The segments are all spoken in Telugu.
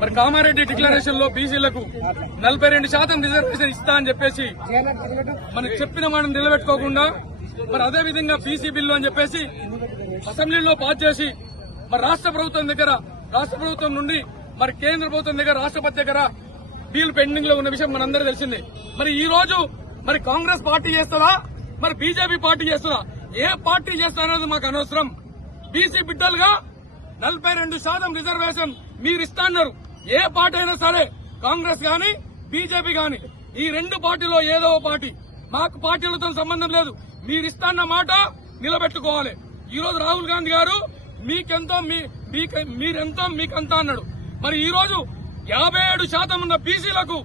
మరి కామారెడ్డి డిక్లరేషన్లో బీసీలకు నలభై రెండు శాతం రిజర్వేషన్ ఇస్తా అని చెప్పేసి మనం చెప్పిన మనం నిలబెట్టుకోకుండా మరి అదే విధంగా బీసీ బిల్లు అని చెప్పేసి అసెంబ్లీలో పాస్ చేసి మరి రాష్ట్ర ప్రభుత్వం దగ్గర రాష్ట్ర ప్రభుత్వం నుండి మరి కేంద్ర ప్రభుత్వం దగ్గర రాష్ట్రపతి దగ్గర బిల్లు పెండింగ్లో ఉన్న విషయం మనందరూ తెలిసిందే. మరి ఈ రోజు మరి కాంగ్రెస్ పార్టీ చేస్తుందా? మరి బీజేపీ పార్టీ చేస్తుందా? ఏ పార్టీ చేస్తారనేది మాకు అనవసరం. బీసీ బిడ్డలుగా నలభై రెండు శాతం రిజర్వేషన్ మీరు ఇస్తా అన్నారు. ఏ పార్టీ అయినా సరే కాంగ్రెస్ గాని బీజేపీ గాని ఈ రెండు పార్టీలో ఏదో ఒక పార్టీ. మాకు పార్టీలతో సంబంధం లేదు. మీరు ఇస్తాన్న మాట నిలబెట్టుకోవాలి. ఈ రోజు రాహుల్ గాంధీ గారు మీకెంతో మీ మీరెంతో మీకంతా అన్నాడు. మరి ఈ రోజు యాభై ఏడు శాతం ఉన్న బీసీలకు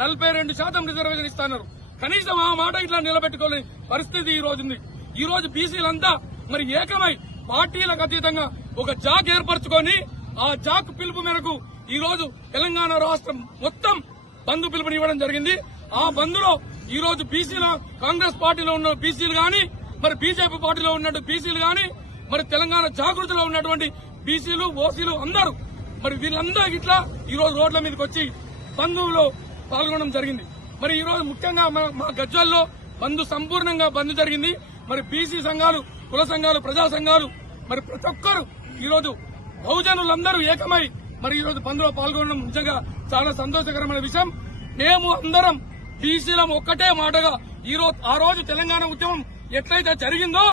నలభై రెండు శాతం రిజర్వేషన్ ఇస్తున్నారు. కనీసం ఆ మాట ఇట్లా నిలబెట్టుకోలేని పరిస్థితి ఈ రోజు ఉంది ఈ రోజు బీసీలంతా మరి ఏకమై పార్టీలకు అతీతంగా ఒక జాక్ ఏర్పరచుకొని ఆ జాక్ పిలుపు మేరకు ఈ రోజు తెలంగాణ రాష్ట్రం మొత్తం బంధు పిలుపునివ్వడం జరిగింది. ఆ బంధులో ఈ రోజు బీసీల కాంగ్రెస్ పార్టీలో ఉన్న బీసీలు గాని మరి బీజేపీ పార్టీలో ఉన్నట్టు బీసీలు గాని మరి తెలంగాణ జాగృతిలో ఉన్నటువంటి బీసీలు ఓసీలు అందరూ మరి వీళ్ళందరూ ఇట్లా ఈ రోజు రోడ్ల మీదకి వచ్చి బంధువులో పాల్గొనడం జరిగింది. మరి ఈ రోజు ముఖ్యంగా మా- మా గజ్వల్లో బంధు సంపూర్ణంగా బంద్ జరిగింది. మరి బీసీ సంఘాలు కుల సంఘాలు ప్రజా సంఘాలు మరి ప్రతి ఒక్కరు ఈరోజు బహుజనులందరూ ఏకమై మరి ఈ రోజు పందులో పాల్గొనడం నిజంగా చాలా సంతోషకరమైన విషయం. మేము అందరం బీసీలం ఒక్కటే మాటగా ఈ రోజు ఆ రోజు తెలంగాణ ఉద్యమం ఎట్లయితే జరిగిందో